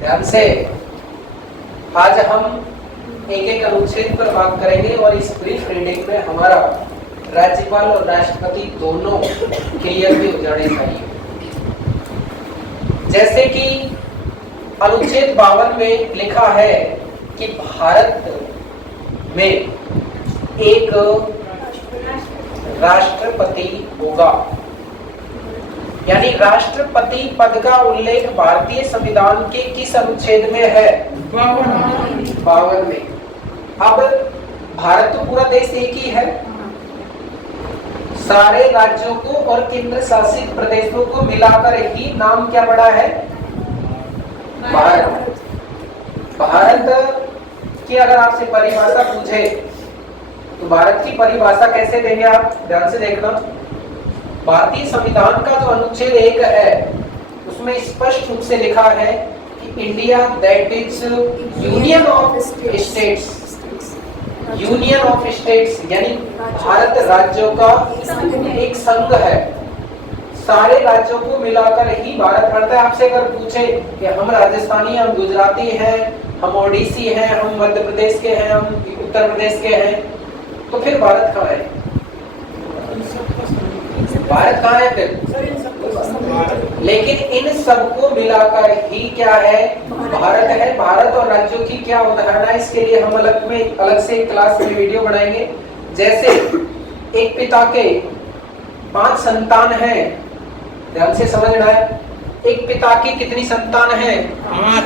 ध्यान से आज हम एक एक अनुच्छेद पर बात करेंगे और इस ब्रीफ रीडिंग में हमारा राज्यपाल और राष्ट्रपति दोनों क्लियर भी हो जाने चाहिए। जैसे कि अनुच्छेद 52 में लिखा है कि भारत में एक राष्ट्रपति होगा, यानी राष्ट्रपति पद का उल्लेख भारतीय संविधान के किस अनुच्छेद में है? 52 में। अब भारत तो पूरा देश एक ही है, सारे राज्यों को और केंद्र शासित प्रदेशों को मिलाकर ही नाम क्या पड़ा है? भारत। भारत की अगर आपसे परिभाषा पूछे तो भारत की परिभाषा कैसे देंगे आप? ध्यान से देखना। भारतीय संविधान का जो अनुच्छेद 1 है उसमें स्पष्ट रूप से लिखा है कि India that is union of states. Union of states यानी भारत राज्यों का एक संघ है, सारे राज्यों को मिलाकर ही भारत बनता है। आपसे अगर पूछे कि हम राजस्थानी, हम गुजराती हैं, हम ओडिसी हैं, हम मध्य प्रदेश के हैं, हम उत्तर प्रदेश के हैं, तो फिर भारत कहाँ है? भारत कहाँ है फिर? लेकिन इन सबको मिलाकर ही क्या है? भारत है। भारत और राज्यों की क्या उदाहरण है, इसके लिए हम अलग से क्लास में वीडियो बनाएंगे। जैसे एक पिता के 5 संतान हैं, ध्यान से समझना है। एक पिता की कितनी संतान है?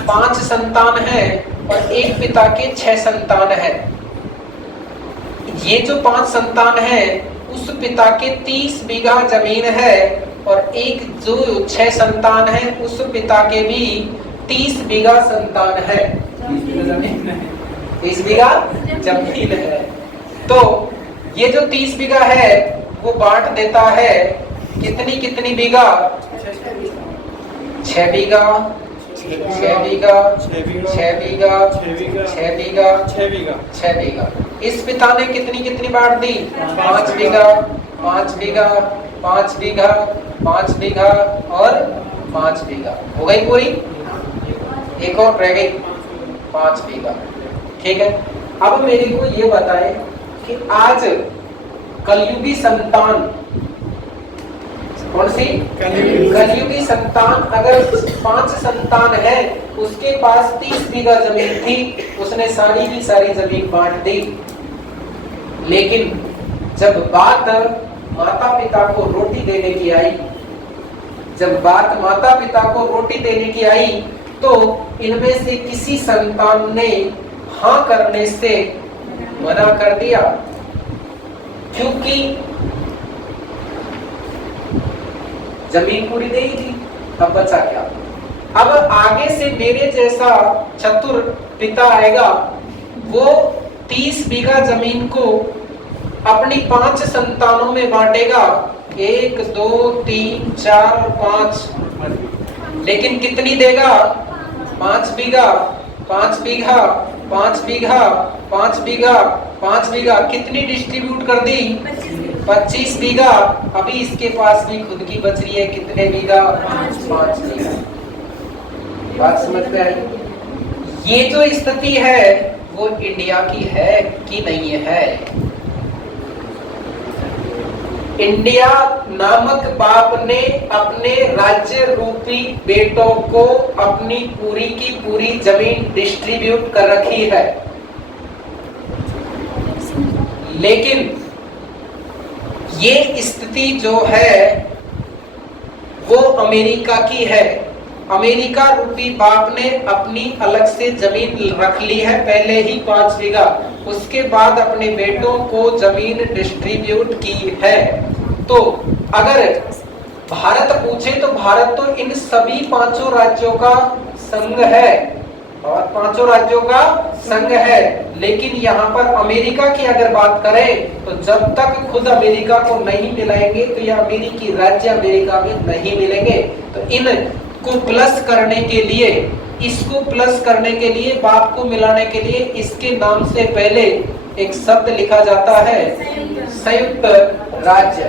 5 संतान है और एक पिता के 6 संतान है। ये जो 5 संतान है उस पिता के 30 बीघा जमीन है और एक जो 6 संतान है उस पिता के भी 30 बीघा संतान है। 30 बीघा जमीन है। तो ये जो 30 बीघा है वो बांट देता है कितनी कितनी बीघा? 6 बीघा, 6 बीघा, 6 बीघा, 6 बीघा, 6 बीघा। इस पिता ने कितनी कितनी बांट दी? 5 बीघा, 5 बीघा, 5 बीघा, 5 बीघा और 5 बीघा। हो गई पूरी? एक और रह गई 5 बीघा। ठीक है। अब मेरे को ये बताएं कि आज कलयुगी संतान कौन सी? कलयुगी संतान अगर 5 संतान है, उसके पास 30 बीघा जमीन थी, उसने सारी की सारी जमीन बांट दी। लेकिन जब बात माता पिता को रोटी देने की आई, जब बात माता पिता को रोटी देने की आई, तो इनमें से किसी संतान ने हाँ करने से मना कर दिया, क्योंकि जमीन पूरी नहीं थी। अब बचा क्या? अब आगे से मेरे जैसा चतुर पिता आएगा, वो 30 बीघा जमीन को अपनी 5 संतानों में बांटेगा, 1 2 3 4 5, लेकिन कितनी देगा? 5 बीघा, 5 बीघा, 5 बीघा, 5 बीघा, 5 बीघा। कितनी डिस्ट्रीब्यूट कर दी? 25 बीघा। अभी इसके पास भी खुद की बच रही है कितने बीघा? 5 बीघा। बात समझ में आई? ये जो स्थिति है वो इंडिया की है कि नहीं है? इंडिया नामक बाप ने अपने राज्य रूपी बेटों को अपनी पूरी की पूरी जमीन डिस्ट्रीब्यूट कर रखी है, लेकिन ये स्थिति जो है वो अमेरिका की है। अमेरिका रूपी बाप ने अपनी अलग से जमीन रख ली है, पहले ही 5 बीघा, उसके बाद अपने बेटों को जमीन डिस्ट्रीब्यूट की है। तो अगर भारत पूछे तो भारत तो इन सभी 5 राज्यों का संघ है, और 5 राज्यों का संघ है। लेकिन यहाँ पर अमेरिका की अगर बात करें तो जब तक खुद अमेरिका को नहीं मिलाएंगे तो यह अमेरिकी राज्य अमेरिका में नहीं मिलेंगे। तो इन को प्लस करने के लिए, इसको प्लस करने के लिए, बाप को मिलाने के लिए इसके नाम से पहले एक शब्द लिखा जाता है संयुक्त राज्य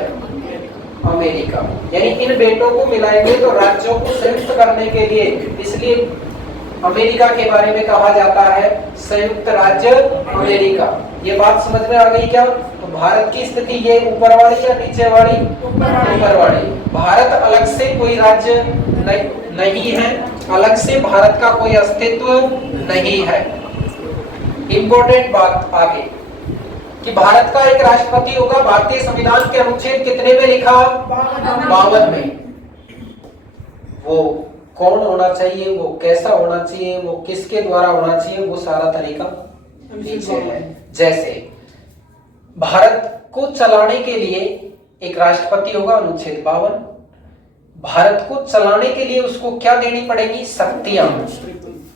अमेरिका। यानी इन बेटों को मिलाएंगे तो राज्यों को संयुक्त करने के लिए, इसलिए अमेरिका के बारे में कहा जाता है संयुक्त राज्य अमेरिका। ये बात समझ में आ गई क्या? तो भारत की स्थिति ये ऊपर वाली या नीचे वाली? ऊपर वाली। भारत अलग से कोई राज्य नहीं है, अलग से भारत का कोई अस्तित्व नहीं है। इंपॉर्टेंट बात आगे कि भारत का एक राष्ट्रपति होगा। भारतीय संविधान के अनुच्छेद कितने में लिखा? 52 में। वो कौन होना चाहिए, वो कैसा होना चाहिए, वो किसके द्वारा होना चाहिए, वो सारा तरीका नीचे है। जैसे भारत को चलाने के लिए एक राष्ट्रपति होगा, अनुच्छेद 52। भारत को चलाने के लिए उसको क्या देनी पड़ेगी? शक्तियां।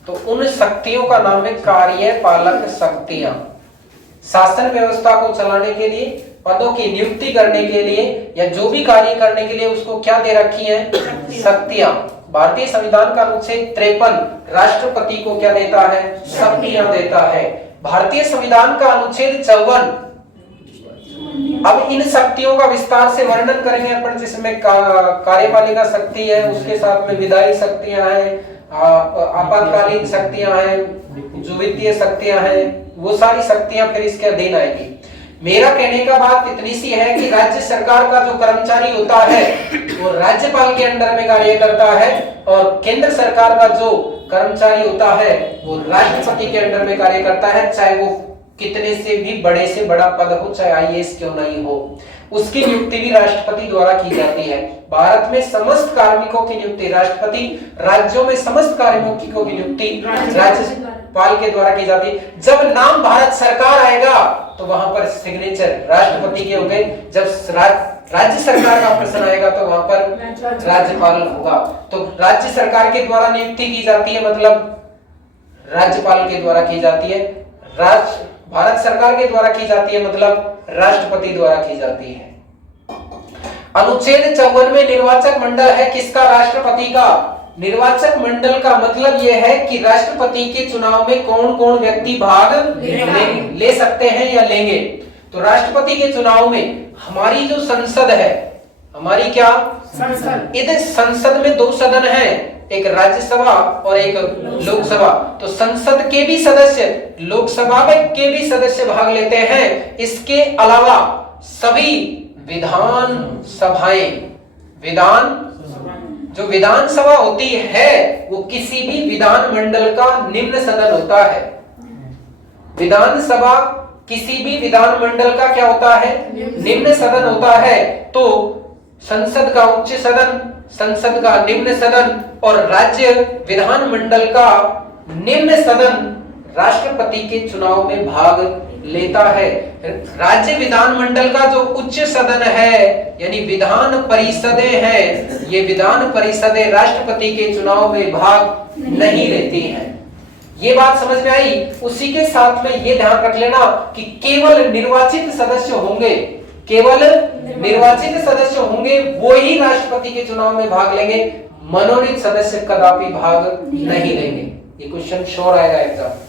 तो उन शक्तियों का नाम है कार्यपालक शक्तियां। शासन व्यवस्था को चलाने के लिए, पदों की नियुक्ति करने के लिए या जो भी कार्य करने के लिए उसको क्या दे रखी है? शक्तियां। भारतीय संविधान का अनुच्छेद 53 राष्ट्रपति को क्या देता है? शक्तियां देता है। भारतीय संविधान का अनुच्छेद 54, अब इन शक्तियों का विस्तार से वर्णन करेंगे अपन, जिसमें कार्यपालिका शक्ति है, उसके साथ में विधायी शक्तियां हैं, आपातकालीन शक्तियां हैं, जो वित्तीय शक्तियां हैं, वो सारी शक्तियां फिर इसके अधीन आएगी। मेरा कहने का बात इतनी सी है कि राज्य सरकार का जो कर्मचारी होता है वो राज्यपाल के अंडर में कार्य करता है, और केंद्र सरकार का जो कर्मचारी होता है वो राष्ट्रपति के अंडर में कार्य करता है, चाहे वो कितने से भी बड़े से बड़ा पद हो, चाहे आईएएस क्यों नहीं हो। उसकी नियुक्ति भी राष्ट्रपति द्वारा की जाती है। भारत में समस्त कार्मिकों की नियुक्ति राष्ट्रपति, राज्यों में समस्त कार्मिकों की नियुक्ति राज्यपाल के द्वारा की जाती है। जब नाम भारत सरकार आएगा तो वहां पर सिग्नेचर राष्ट्रपति के होंगे, जब राज्य सरकार का प्रश्न आएगा तो वहां पर राज्यपाल होगा। तो राज्य सरकार के द्वारा नियुक्ति की जाती है, मतलब राज्यपाल के द्वारा की जाती है। भारत सरकार के द्वारा की जाती है, मतलब राष्ट्रपति द्वारा की जाती है। अनुच्छेद 54 में निर्वाचक मंडल है किसका? राष्ट्रपति का। निर्वाचक मंडल का मतलब यह है कि राष्ट्रपति के चुनाव में कौन कौन व्यक्ति भाग ले सकते हैं या लेंगे। तो राष्ट्रपति के चुनाव में हमारी जो संसद है, हमारी क्या संसद, इधर संसद में 2 सदन है, एक राज्यसभा और एक लोकसभा। तो संसद के भी सदस्य, लोकसभा के भी सदस्य भाग लेते हैं। इसके अलावा सभी विधान सभाएं, जो विधानसभा होती है वो किसी भी विधान मंडल का निम्न सदन होता है। विधानसभा किसी भी विधान मंडल का क्या होता है? निम्न सदन होता है। तो संसद का उच्च सदन, संसद का निम्न सदन और राज्य विधान मंडल का निम्न सदन राष्ट्रपति के चुनाव में भाग लेता है। राज्य विधान मंडल का जो उच्च सदन है यानी विधान परिषदें हैं, ये विधान परिषदें राष्ट्रपति के चुनाव में भाग नहीं लेती हैं। ये बात समझ में आई। उसी के साथ में ये ध्यान रख लेना कि केवल निर्वाचित सदस्य होंगे, केवल निर्वाचित सदस्य होंगे वो ही राष्ट्रपति के चुनाव में भाग लेंगे, मनोनीत सदस्य कदापि भाग नहीं लेंगे। ये क्वेश्चन श्योर आएगा एग्जाम।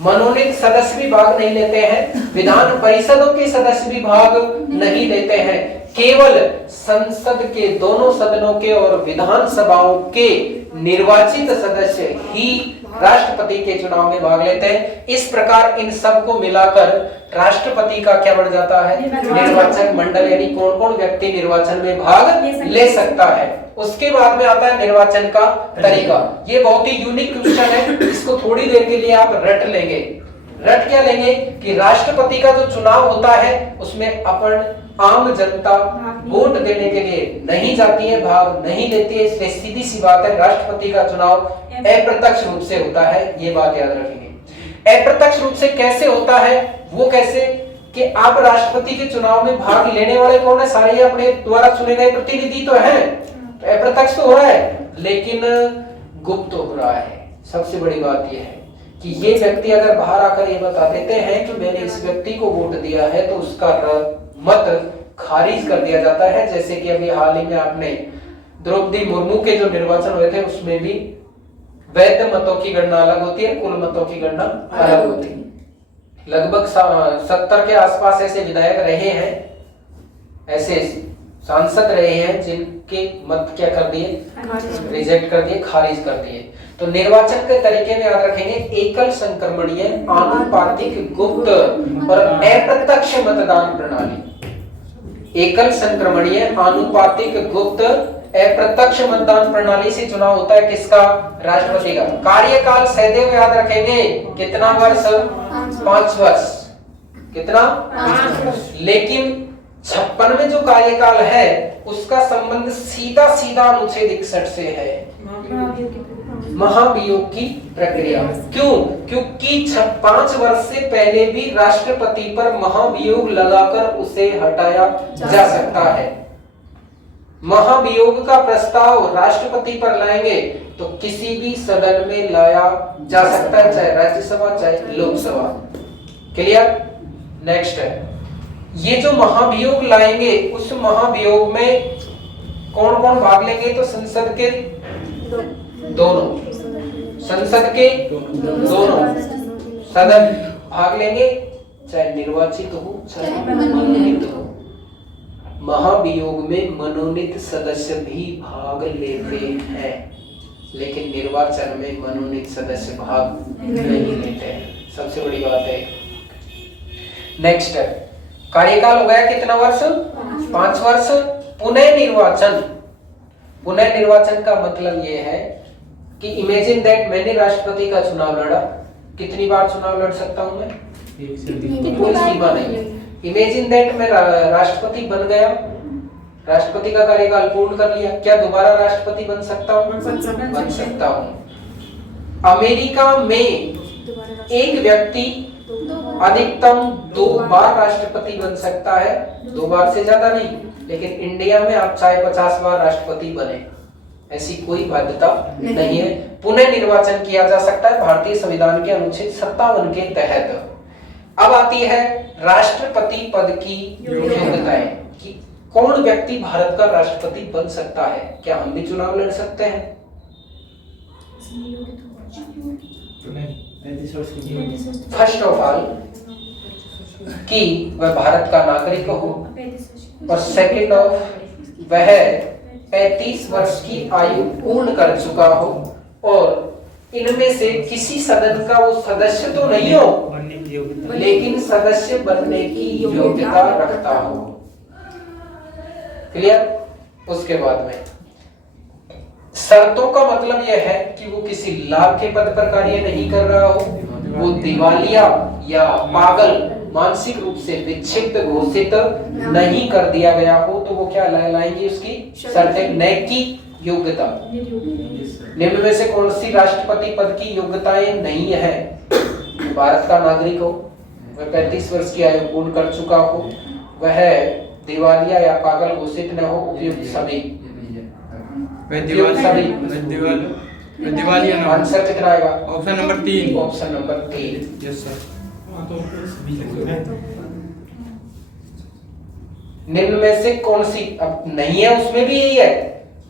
मनोनीत सदस्य भी भाग नहीं लेते हैं, विधान परिषदों के सदस्य भी भाग नहीं लेते हैं, केवल संसद के दोनों सदनों के और विधानसभाओं के निर्वाचित सदस्य ही राष्ट्रपति के चुनाव में भाग लेते हैं। इस प्रकार इन सब को मिलाकर राष्ट्रपति का क्या बन जाता है? निर्वाचक मंडल, यानी कौन कौन व्यक्ति निर्वाचन में भाग ले सकता है। उसके बाद में आता है निर्वाचन का तरीका। ये बहुत ही यूनिक क्वेश्चन है, इसको थोड़ी देर के लिए आप रट लेंगे। रट क्या लेंगे कि राष्ट्रपति का जो चुनाव होता है उसमें अपन आम जनता वोट देने के लिए नहीं जाती है, भाग नहीं लेती है। इसलिए सीधी सी बात है, राष्ट्रपति का चुनाव अप्रत्यक्ष रूप से होता है। ये बात याद रखेंगे। अप्रत्यक्ष रूप से कैसे होता है? वो कैसे कि आप राष्ट्रपति के चुनाव में भाग लेने वाले कौन है? सारे अपने द्वारा चुने गए प्रतिनिधि तो हैं, तो अप्रत्यक्ष तो हो रहा है, लेकिन गुप्त हो रहा है। सबसे बड़ी बात यह है कि ये व्यक्ति अगर बाहर आकर ये बता देते हैं कि मैंने इस व्यक्ति को वोट दिया है, तो उसका मत खारिज कर दिया जाता है। जैसे कि अभी हाल ही में आपने द्रौपदी मुर्मू के जो निर्वाचन हुए थे उसमें भी वैध मतों की गणना अलग होती है, कुल मतों की गणना अलग होती है। लगभग 70 के आसपास ऐसे विधायक रहे हैं, ऐसे सांसद रहे हैं जिनके मत क्या कर दिए? रिजेक्ट कर दिए, खारिज कर दिए। तो निर्वाचन के तरीके में याद रखेंगे एकल संक्रमणीय, आनुपातिक, गुप्त और अप्रत्यक्ष मतदान प्रणाली। एकल संक्रमणीय, आनुपातिक, गुप्त, अप्रत्यक्ष मतदान प्रणाली से चुनाव होता है किसका? राष्ट्रपति का। कार्यकाल सदैव याद रखेंगे कितना वर्ष? 5 वर्ष। कितना? 5 वर्ष। लेकिन 56 में जो कार्यकाल है उसका संबंध सीधा सीधा अनुच्छेद 61 से है, महाभियोग की प्रक्रिया। क्यों? क्योंकि 5 वर्ष से पहले भी राष्ट्रपति पर महाभियोग लगाकर उसे हटाया जा सकता है। महाभियोग का प्रस्ताव राष्ट्रपति पर लाएंगे तो किसी भी सदन में लाया जा सकता है, चाहे राज्यसभा चाहे लोकसभा। क्लियर? नेक्स्ट है, ये जो महाभियोग लाएंगे उस महाभियोग में कौन कौन भाग लेंगे? तो संसद के दोनों, संसद के दोनों सदन भाग लेंगे, चाहे निर्वाचित हो चाहे मनोनीत हो। महाभियोग में मनोनीत सदस्य भी भाग लेते हैं, लेकिन निर्वाचन में मनोनीत सदस्य भाग नहीं लेते हैं। सबसे बड़ी बात है। नेक्स्ट है, कार्यकाल हो गया कितना वर्ष? 5 वर्ष। पुनः निर्वाचन। पुनः निर्वाचन का मतलब यह है कि इमेजिन दैट मैंने राष्ट्रपति का चुनाव लड़ा, कितनी बार चुनाव लड़ सकता हूं मैं? कोई सीमा नहीं है। इमेजिन दैट मैं राष्ट्रपति बन गया, राष्ट्रपति का कार्यकाल पूर्ण कर लिया, क्या दोबारा राष्ट्रपति बन सकता हूं? बन सकता हूं। अमेरिका में एक व्यक्ति अधिकतम 2 बार राष्ट्रपति बन सकता है, 2 बार से ज्यादा नहीं। लेकिन इंडिया में आप चाहे 50 बार राष्ट्रपति बने, ऐसी कोई बाध्यता नहीं है। पुनः निर्वाचन किया जा सकता है भारतीय संविधान के अनुच्छेद 57 के तहत। अब आती है राष्ट्रपति पद की योग्यताएं कि कौन व्यक्ति भारत का राष्ट्रपति बन सकता है। क्या हम भी चुनाव लड़ सकते हैं? फर्स्ट ऑफ ऑल कि वह भारत का नागरिक हो, और सेकंड ऑफ वह 35 वर्ष की आयु पूर्ण कर चुका हो, और इनमें से किसी सदन का वो सदस्य तो नहीं हो लेकिन सदस्य बनने की योग्यता रखता हो। क्लियर? उसके बाद में शर्तों का मतलब यह है कि वो किसी लाभ के पद पर कार्य नहीं कर रहा हो, वो दिवालिया या पागल, मानसिक रूप से विक्षिप्त घोषित नहीं कर दिया गया हो, तो वो क्या लाएंगे? उसकी शर्तें। नैतिक योग्यता, निम्न में से कौन सी राष्ट्रपति पद की योग्यताएं नहीं है? भारत का नागरिक हो, वह 35 वर्ष की आयु पूर्ण कर चुका हो, वह दिवालिया या पागल घोषित न हो, उपयुक्त सभी। दिवालिया ना। आंसर कितना आएगा? Option number 3। Option number 3। Yes sir. निम्न में से कौन सी अब नहीं है, उसमें भी यही है,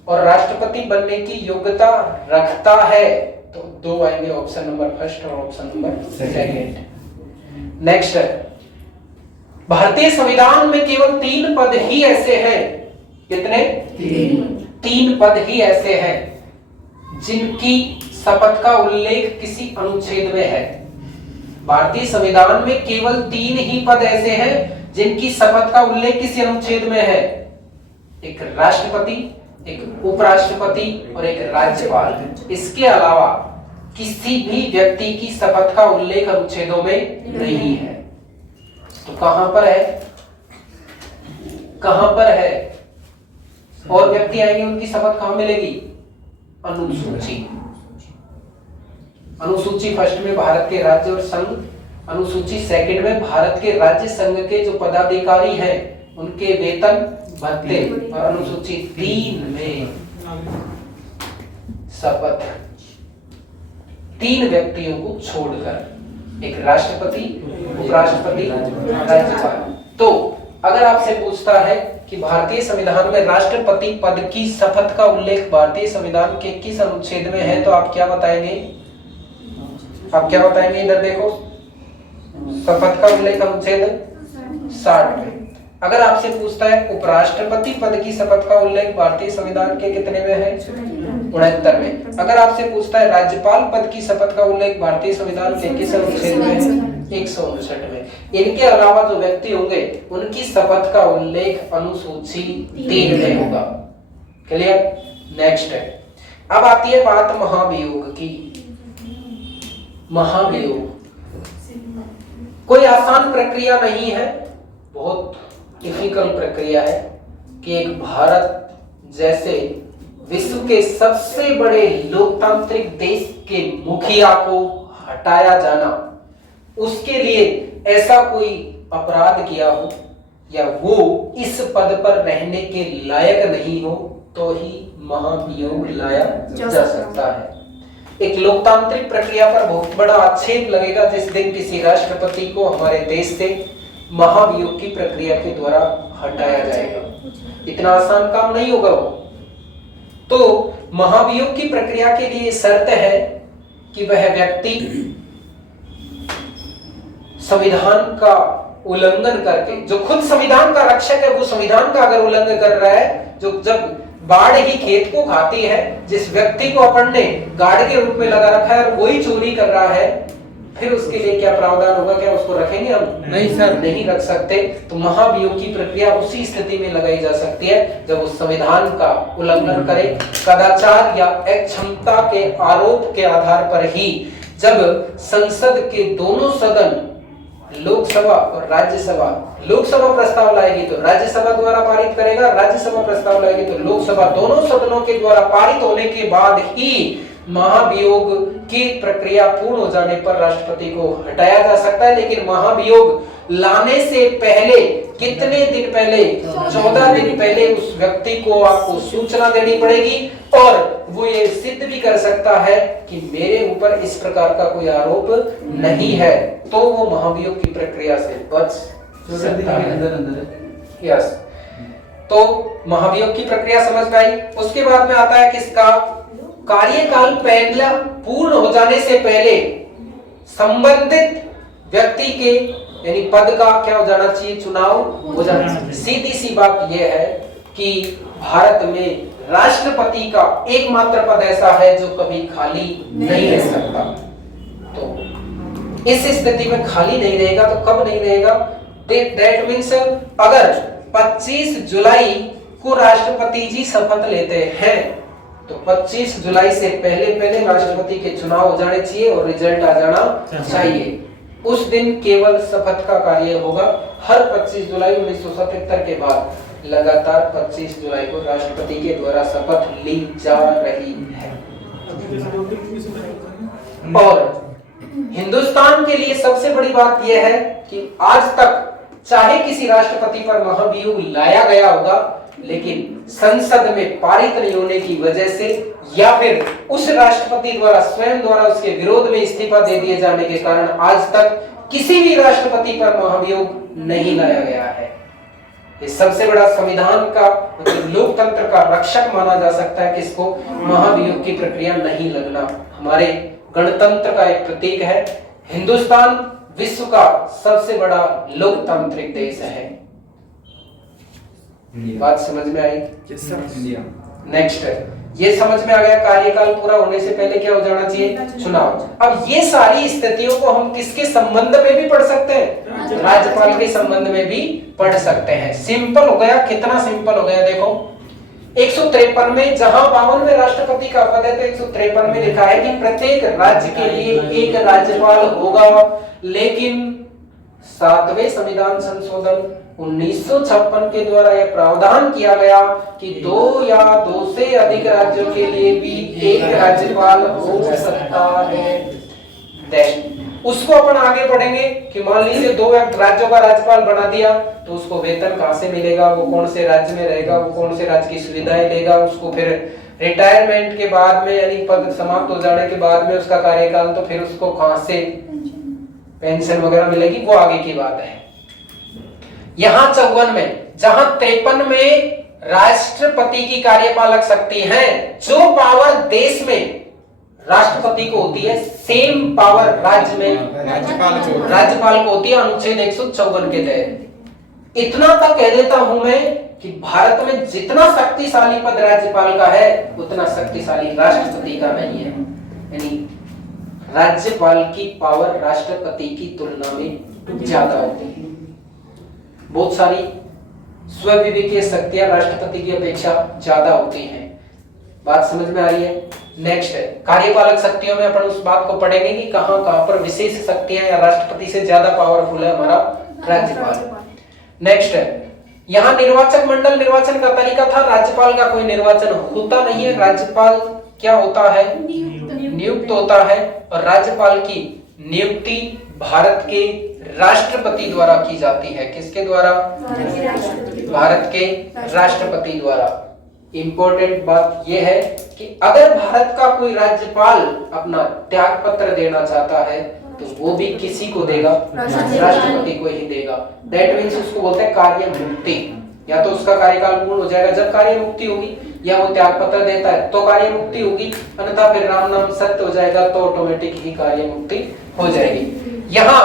और राष्ट्रपति बनने की योग्यता रखता है, तो 2 आएंगे, ऑप्शन नंबर फर्स्ट और ऑप्शन नंबर सेकंड। नेक्स्ट, भारतीय संविधान में केवल 3 पद ही ऐसे हैं। कितने? 3 पद ही ऐसे हैं जिनकी शपथ का उल्लेख किसी अनुच्छेद में है। भारतीय संविधान में केवल 3 ही पद ऐसे हैं जिनकी शपथ का उल्लेख किसी अनुच्छेद में है। एक राष्ट्रपति, एक उपराष्ट्रपति और एक राज्यपाल। इसके अलावा किसी भी व्यक्ति की शपथ का उल्लेख अनुच्छेदों में नहीं है। तो कहां पर है? कहां पर है? और व्यक्ति आएंगे, उनकी शपथ कहां मिलेगी? अनुसूची। अनुसूची फर्स्ट में भारत के राज्य और संघ, अनुसूची सेकंड में भारत के राज्य संघ के जो पदाधिकारी हैं उनके वेतन भत्ते, और अनुसूची 3 में शपथ 3 व्यक्तियों को छोड़कर, एक राष्ट्रपति, उपराष्ट्रपति, राज्यपाल। तो अगर आपसे पूछता है कि भारतीय संविधान में राष्ट्रपति पद की शपथ का उल्लेख भारतीय संविधान के किस अनुच्छेद में है, तो आप क्या बताएंगे? आप क्या बताएंगे? इधर देखो, शपथ का उल्लेख अनुच्छेद 60 में। अगर आपसे पूछता है उपराष्ट्रपति पद की शपथ का उल्लेख भारतीय संविधान के कितने में है? 69 में। अगर आपसे पूछता है राज्यपाल पद की शपथ का उल्लेख भारतीय संविधान के किस अनुच्छेद में है? 159 में। इनके अलावा जो व्यक्ति होंगे उनकी शपथ का उल्लेख अनुसूची 3 में होगा। क्लियर? नेक्स्ट है, अब आती है बात महाभियोग की। महाभियोग कोई आसान प्रक्रिया नहीं है, बहुत डिफिकल्ट प्रक्रिया है कि एक भारत जैसे विश्व के सबसे बड़े लोकतांत्रिक देश के मुखिया को हटाया जाना, उसके लिए ऐसा कोई अपराध किया हो या वो इस पद पर रहने के लायक नहीं हो तो ही महाभियोग लाया जा सकता है। एक लोकतांत्रिक प्रक्रिया पर बहुत बड़ा आक्षेप लगेगा जिस दिन किसी राष्ट्रपति को हमारे देश से महाभियोग की प्रक्रिया के द्वारा हटाया जाएगा। इतना आसान काम नहीं होगा वो। तो महाभियोग की प्रक्रिया के लिए शर्त है कि वह व्यक्ति संविधान का उल्लंघन करके, जो खुद संविधान का रक्षक है वो संविधान का अगर उल्लंघन कर रहा है, जो जब बाढ़ ही खेत को खाती है, जिस व्यक्ति को अपन ने गार्ड के रूप में लगा रखा है और वही चोरी कर रहा है, फिर उसके लिए क्या प्रावधान होगा? क्या उसको रखेंगे हम? नहीं सर, नहीं रख सकते। तो महाभियोग की प्रक्रिया उसी स्थिति में लगाई जा सकती है जब उस संविधान का उल्लंघन करे, कदाचार या अक्षमता के आरोप के आधार पर ही जब संसद के दोनों सदन, लोकसभा और राज्यसभा, लोकसभा प्रस्ताव लाएगी तो राज्यसभा द्वारा पारित करेगा, राज्यसभा प्रस्ताव लाएगी तो लोकसभा, दोनों सदनों के द्वारा पारित होने के बाद ही महाभियोग की प्रक्रिया पूर्ण हो जाने पर राष्ट्रपति को हटाया जा सकता है। लेकिन महाभियोग लाने से पहले कितने दिन पहले? 14 दिन पहले उस व्यक्ति को आपको सूचना देनी पड़ेगी और वो ये सिद्ध भी कर सकता है कि मेरे ऊपर इस प्रकार का कोई आरोप नहीं है, तो वो महाभियोग की प्रक्रिया से बच सकता है। यस, तो महाभियोग की प्रक्रिया समझ में आई। उसके बाद में आता है किसका? कार्यकाल पहला पूर्ण हो जाने से पहले संबंधित व्यक्ति के यानी पद का क्या हो जाना चाहिए? चुनाव हो जाना चाहिए। सीधी सी बात यह है कि भारत में राष्ट्रपति का एकमात्र पद ऐसा है जो कभी खाली नहीं रह सकता। तो इस स्थिति में खाली नहीं रहेगा तो कब नहीं रहेगा? दैट मीन्स अगर 25 जुलाई को राष्ट्रपति जी शपथ लेते हैं तो 25 जुलाई से पहले राष्ट्रपति के चुनाव हो जाने चाहिए और रिजल्ट आ जाना चाहिए। उस दिन केवल शपथ का कार्य होगा। हर 25 जुलाई 1977 के बाद लगातार 25 जुलाई को राष्ट्रपति के द्वारा शपथ ली जा रही है। और हिंदुस्तान के लिए सबसे बड़ी बात यह है कि आज तक चाहे किसी राष्ट्रपति पर महाभियोग लाया गया होगा, लेकिन संसद में पारित नहीं होने की वजह से या फिर उस राष्ट्रपति द्वारा स्वयं द्वारा उसके विरोध में इस्तीफा दे दिए जाने के कारण आज तक किसी भी राष्ट्रपति पर महाभियोग नहीं लाया गया है। ये सबसे बड़ा संविधान का, लोकतंत्र का रक्षक माना जा सकता है किसको? महाभियोग की प्रक्रिया नहीं लगना हमारे गणतंत्र का एक प्रतीक है। हिंदुस्तान विश्व का सबसे बड़ा लोकतांत्रिक देश है। बात समझ में आई? नेक्स्ट है, ये समझ में आ गया कार्यकाल पूरा होने से पहले क्या हो जाना चाहिए? चुनाव। अब ये सारी स्थितियों को हम किसके संबंध में भी पढ़ सकते हैं? राज्यपाल के संबंध में भी पढ़ सकते हैं। सिंपल हो गया। कितना सिंपल हो गया देखो, 153 में जहां 52वें राष्ट्रपति का पद है तो 153 में लिखा है कि प्रत्येक राज्य के लिए एक राज्यपाल होगा, लेकिन 7वें संविधान संशोधन 1956 के द्वारा यह प्रावधान किया गया कि 2 या 2 से अधिक राज्यों के लिए भी एक राज्यपाल हो सकता है। उसको अपन आगे पढ़ेंगे कि मान लीजिए 2 राज्यों का राज्यपाल बना दिया तो उसको वेतन कहां से मिलेगा, वो कौन से राज्य में रहेगा, वो कौन से राज्य की सुविधाएं लेगा, उसको फिर रिटायरमेंट के बाद में यानी पद समाप्त हो जाने के बाद में उसका कार्यकाल, तो फिर उसको कहां से पेंशन वगैरह मिलेगी, वो आगे की बात है। यहां 54 में, जहां 53 में राष्ट्रपति की कार्यपालक शक्ति है, जो पावर देश में राष्ट्रपति को होती है सेम पावर राज्य में राज्यपाल को होती है अनुच्छेद 154 के तहत। इतना तक कह देता हूं मैं कि भारत में जितना शक्तिशाली पद राज्यपाल का है उतना शक्तिशाली राष्ट्रपति का नहीं है। यानी राज्यपाल की पावर राष्ट्रपति की तुलना में ज्यादा होती है। बहुत सारी स्वविवेकीय शक्तियां राष्ट्रपति की अपेक्षा ज्यादा होती हैं। बात समझ में आ रही है? नेक्स्ट है कार्यपालक शक्तियों में अपन उस बात को पढ़ेंगे कि कहां कहां पर विशेष शक्तियां या राष्ट्रपति से ज्यादा पावरफुल है हमारा राज्यपाल। नेक्स्ट है यहाँ निर्वाचक मंडल निर्वाचन का तरीका था, राज्यपाल का कोई निर्वाचन होता नहीं है। राज्यपाल क्या होता है? नियुक्त होता है और राज्यपाल की नियुक्ति भारत के राष्ट्रपति द्वारा की जाती है। किसके द्वारा? भारत के राष्ट्रपति द्वारा। इंपॉर्टेंट बात यह है कि अगर भारत का कोई राज्यपाल अपना त्याग पत्र देना चाहता है तो वो भी किसी को देगा? राष्ट्रपति को ही देगा। दैट मीन्स उसको बोलते हैं कार्य मुक्ति। या तो उसका कार्यकाल पूर्ण हो जाएगा जब कार्य मुक्ति होगी, या वो त्याग पत्र देता है तो कार्य मुक्ति होगी, अन्यथा फिर राम नाम सत्य हो जाएगा तो ऑटोमेटिक ही कार्य मुक्ति हो जाएगी। यहाँ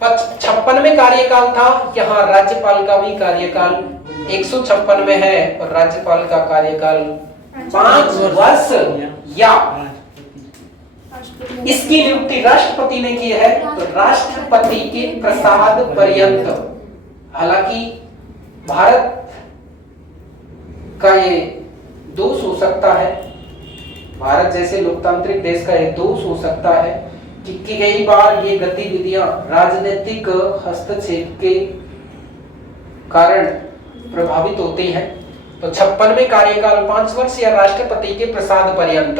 56 में कार्यकाल था, यहाँ राज्यपाल का भी कार्यकाल 156 में है और राज्यपाल का कार्यकाल 5 वर्ष या इसकी नियुक्ति राष्ट्रपति ने की है तो राष्ट्रपति के प्रसाद पर्यंत। हालांकि भारत का ये दोष हो सकता है, भारत जैसे लोकतांत्रिक देश का ये दोष हो सकता है कि कई बार ये गतिविधियां राजनीतिक हस्तक्षेप के कारण प्रभावित होती हैं। तो 56 में कार्यकाल 5 वर्ष या राष्ट्रपति के प्रसाद पर्यंत।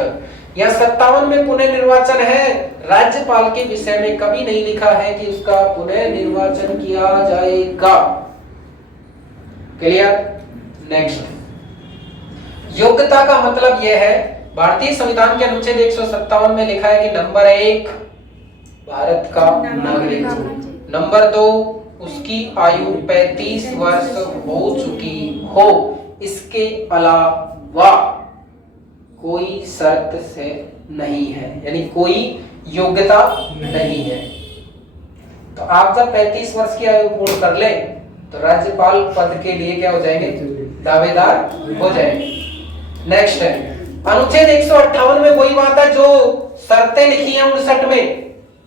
या 57 में पुनः निर्वाचन है। राज्यपाल के विषय में कभी नहीं लिखा है कि उसका पुनः निर्वाचन किया जाएगा। क्लियर? नेक्स्ट योग्यता का मतलब यह है, भारतीय संविधान के अनुच्छेद 157 में लिखा है कि नंबर 1 भारत का नागरिक, नंबर 2 उसकी आयु 35 वर्ष हो चुकी हो, इसके अलावा कोई शर्त से नहीं है, यानी कोई योग्यता नहीं है। तो आप जब 35 वर्ष की आयु पूर्ण कर ले तो राज्यपाल पद के लिए क्या हो जाएंगे? दावेदार हो जाएंगे। नेक्स्ट है अनुच्छेद 158 में वही बात है जो शर्तें लिखी हैं 59 में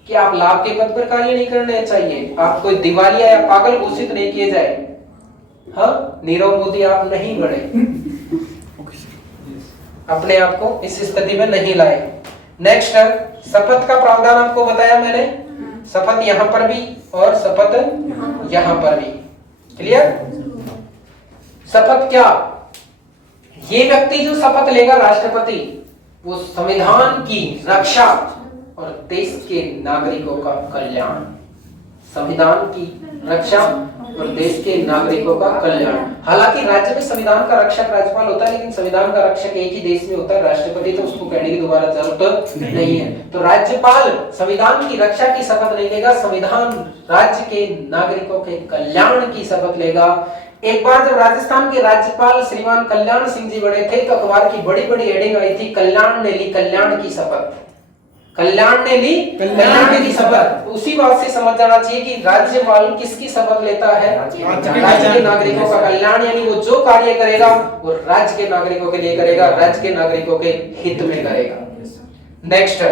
कि आप लाभ के पद पर कार्य नहीं करने चाहिए, आप कोई दिवालिया या पागल घोषित नहीं किए जाए। हाँ, नीरव मोदी आप नहीं बने, अपने आप को इस स्थिति में नहीं लाए। नेक्स्ट है शपथ का प्रावधान, आपको बताया मैंने, शपथ यहां पर भी और शपथ यहां पर भी। क्लियर? शपथ क्या? ये व्यक्ति जो शपथ लेगा राष्ट्रपति, वो संविधान की रक्षा और देश के नागरिकों का कल्याण, संविधान की रक्षा और देश के नागरिकों का कल्याण। हालांकि राज्य में संविधान का रक्षक राज्यपाल होता है, लेकिन संविधान का रक्षक एक ही देश में होता है, राष्ट्रपति, तो उसको कहने की दोबारा जरूरत नहीं है। तो राज्यपाल संविधान की रक्षा की शपथ नहीं लेगा, संविधान राज्य के नागरिकों के कल्याण की शपथ लेगा। एक बार जब राजस्थान के राज्यपाल श्रीमान कल्याण सिंह जी बड़े थे तो अखबार की बड़ी बड़ी हेडिंग आई थी, कल्याण ने ली कल्याण की शपथ, कल्याण ने ली कल्याण की शपथ। उसी बात से समझ जाना चाहिए कि राज्यपाल किसकी शपथ लेता है? राज्य के नागरिकों का कल्याण, यानी वो जो कार्य करेगा वो राज्य के नागरिकों के लिए करेगा, राज्य के नागरिकों के हित में करेगा। नेक्स्ट,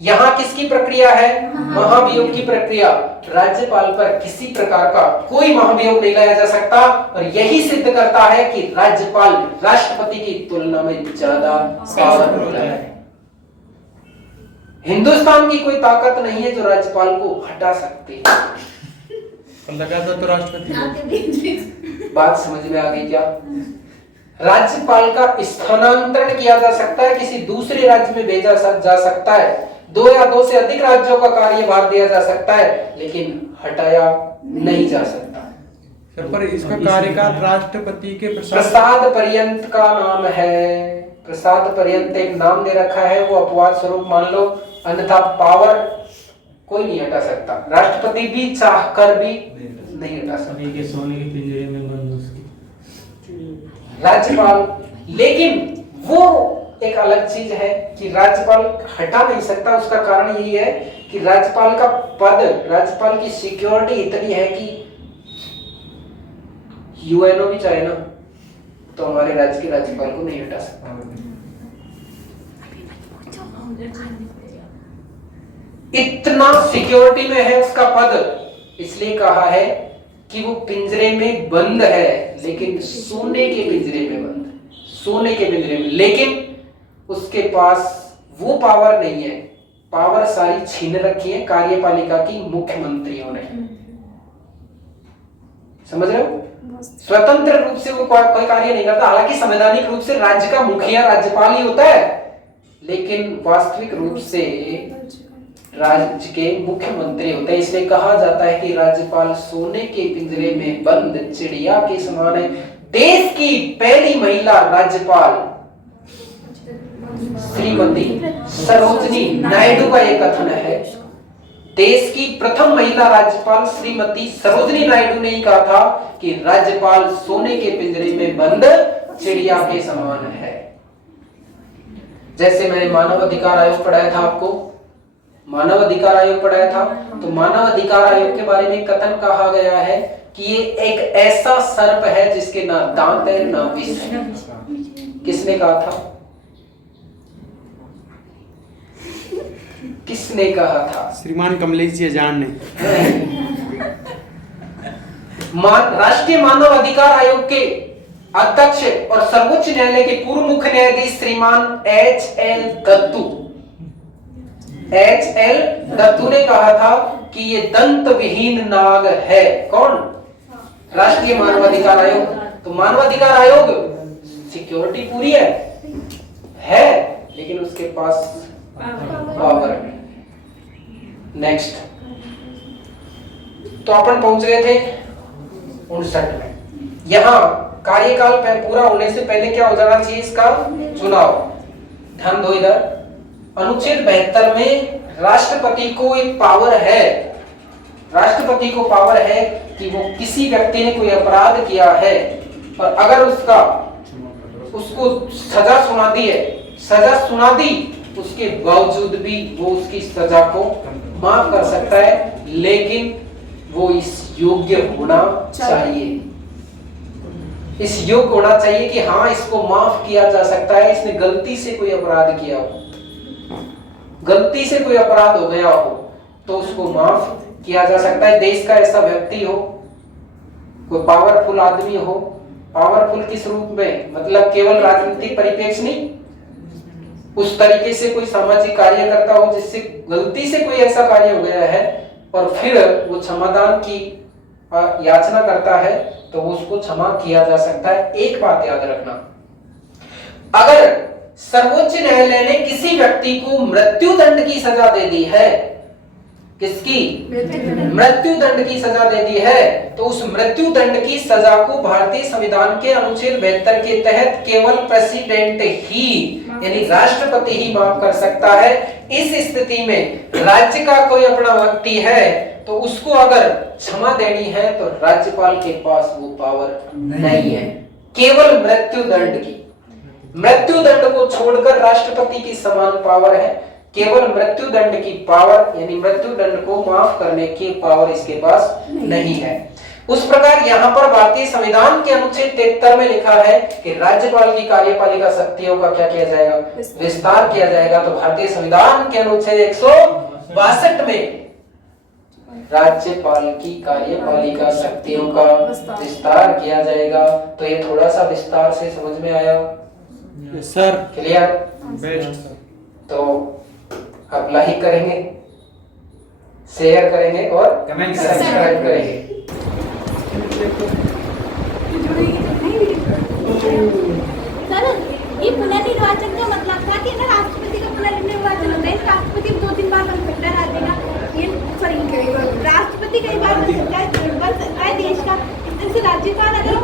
यहाँ किसकी प्रक्रिया है? महाभियोग की प्रक्रिया। राज्यपाल पर किसी प्रकार का कोई महाभियोग नहीं लाया जा सकता और यही सिद्ध करता है कि राज्यपाल राष्ट्रपति की तुलना में ज्यादा पावरफुल है। हिंदुस्तान की कोई ताकत नहीं है जो राज्यपाल को हटा सकती है। लगा तो राष्ट्रपति। बात समझ में आ गई क्या? राज्यपाल का स्थानांतरण किया जा सकता है, किसी दूसरे राज्य में भेजा जा सकता है, 2 या 2 से अधिक राज्यों का कार्यभार दिया जा सकता है, लेकिन हटाया नहीं जा सकता। पर इसका कार्यकाल राष्ट्रपति के प्रसाद पर्यंत का नाम है। प्रसाद पर्यंत एक नाम दे रखा है, वो अपवाद स्वरूप मान लो, अन्यथा पावर कोई नहीं हटा सकता। राष्ट्रपति भी चाहकर भी नहीं हटा सकता। सोने के पिंजरे में बंद उसकी राज्यपाल, लेकिन वो एक अलग चीज है कि राज्यपाल हटा नहीं सकता। उसका कारण यही है कि राज्यपाल का पद, राज्यपाल की सिक्योरिटी इतनी है कि यूएनओ भी चाहे ना तो हमारे राज्य के राज्यपाल को नहीं हटा सकता। इतना सिक्योरिटी में है उसका पद, इसलिए कहा है कि वो पिंजरे में बंद है, लेकिन सोने के पिंजरे में बंद, सोने के पिंजरे में, लेकिन उसके पास वो पावर नहीं है। पावर सारी छीन रखी है कार्यपालिका की मुख्यमंत्रियों ने। समझ रहे हो? स्वतंत्र रूप से वो कोई कार्य नहीं करता। हालांकि संवैधानिक रूप से राज्य का मुखिया राज्यपाल ही होता है, लेकिन वास्तविक रूप से राज्य के मुख्यमंत्री होते हैं। इसलिए कहा जाता है कि राज्यपाल सोने के पिंजरे में बंद चिड़िया के समान है। देश की पहली महिला राज्यपाल श्रीमती सरोजनी नायडू का यह कथन है। देश की प्रथम महिला राज्यपाल श्रीमती सरोजनी नायडू ने ही कहा था कि राज्यपाल सोने के पिंजरे में बंद चिड़िया के समान है। जैसे मैंने मानव अधिकार आयोग पढ़ाया था आपको, मानव अधिकार आयोग पढ़ाया था, तो मानव अधिकार आयोग के बारे में कथन कहा गया है कि ये एक ऐसा सर्प है जिसके ना दांत है ना विष है। किसने कहा था? किसने कहा था? श्रीमान कमलेश जी अजान ने। राष्ट्रीय मानव अधिकार आयोग के अध्यक्ष और सर्वोच्च न्यायालय के पूर्व मुख्य न्यायाधीश श्रीमान एच.एल. दत्तू ने कहा था कि ये दंत विहीन नाग है। कौन? राष्ट्रीय मानव अधिकार आयोग। तो मानव अधिकार आयोग सिक्योरिटी पूरी है, लेकिन उसके पास पावर है। नेक्स्ट, तो अपन पहुंच गए थे 59 में। यहां कार्यकाल पूरा होने से पहले क्या हो जाना चाहिए? इसका चुनाव। ध्यान दो इधर, अनुच्छेद 72 में राष्ट्रपति को एक पावर है, राष्ट्रपति को पावर है कि वो किसी व्यक्ति ने कोई अपराध किया है और अगर उसको सजा सुना दी है, सजा सुना दी, उसके बावजूद भी वो उसकी सजा को माफ कर सकता है, लेकिन वो इस योग्य होना चाहिए, इस योग्य होना चाहिए कि हाँ इसको माफ किया जा सकता है। इसने गलती से कोई अपराध किया हो, गलती से कोई अपराध हो गया हो तो उसको माफ किया जा सकता है। देश का ऐसा व्यक्ति हो, कोई पावरफुल आदमी हो, पावरफुल किस रूप में, मतलब केवल राजनीतिक परिप्रेक्ष्य नहीं, उस तरीके से कोई सामाजिक कार्य करता हो जिससे गलती से कोई ऐसा कार्य हो गया है और फिर वो क्षमादान की याचना करता है तो उसको क्षमा किया जा सकता है। एक बात याद रखना, अगर सर्वोच्च न्यायालय ने किसी व्यक्ति को मृत्यु दंड की सजा दे दी है, किसकी? मृत्यु दंड की सजा दे दी है, तो उस मृत्यु दंड की सजा को भारतीय संविधान के अनुच्छेद 72 के तहत केवल प्रेसिडेंट ही, यानी राष्ट्रपति ही माफ कर सकता है। इस स्थिति में राज्य का कोई अपना व्यक्ति है तो उसको अगर क्षमा देनी है तो राज्यपाल के पास वो पावर नहीं है, केवल मृत्यु दंड की। मृत्यु दंड को छोड़कर राष्ट्रपति की समान पावर है, केवल मृत्यु दंड की पावर, यानी मृत्यु दंड को माफ करने की पावर इसके पास नहीं है। उस प्रकार यहाँ पर भारतीय संविधान के अनुच्छेद 73 में लिखा है कि राज्यपाल की कार्यपालिका शक्तियों का क्या किया जाएगा? विस्तार किया जाएगा। तो भारतीय संविधान के अनुच्छेद 162 में राज्यपाल की कार्यपालिका शक्तियों का विस्तार किया जाएगा। तो ये थोड़ा सा विस्तार से समझ में आया? Sir clear? बेस्ट। तो आप लाइक करेंगे, शेयर करेंगे और सब्सक्राइब करेंगे। सर, ये पुनर्निर्वाचन का मतलब था कि ना राष्ट्रपति का पुनर्निर्वाचन होता है, राष्ट्रपति 2-3 बार बन सकता है राज्य का, ये सॉरी राष्ट्रपति कई बार बन सकता है देश का। इस तरह से राज्यपाल अगर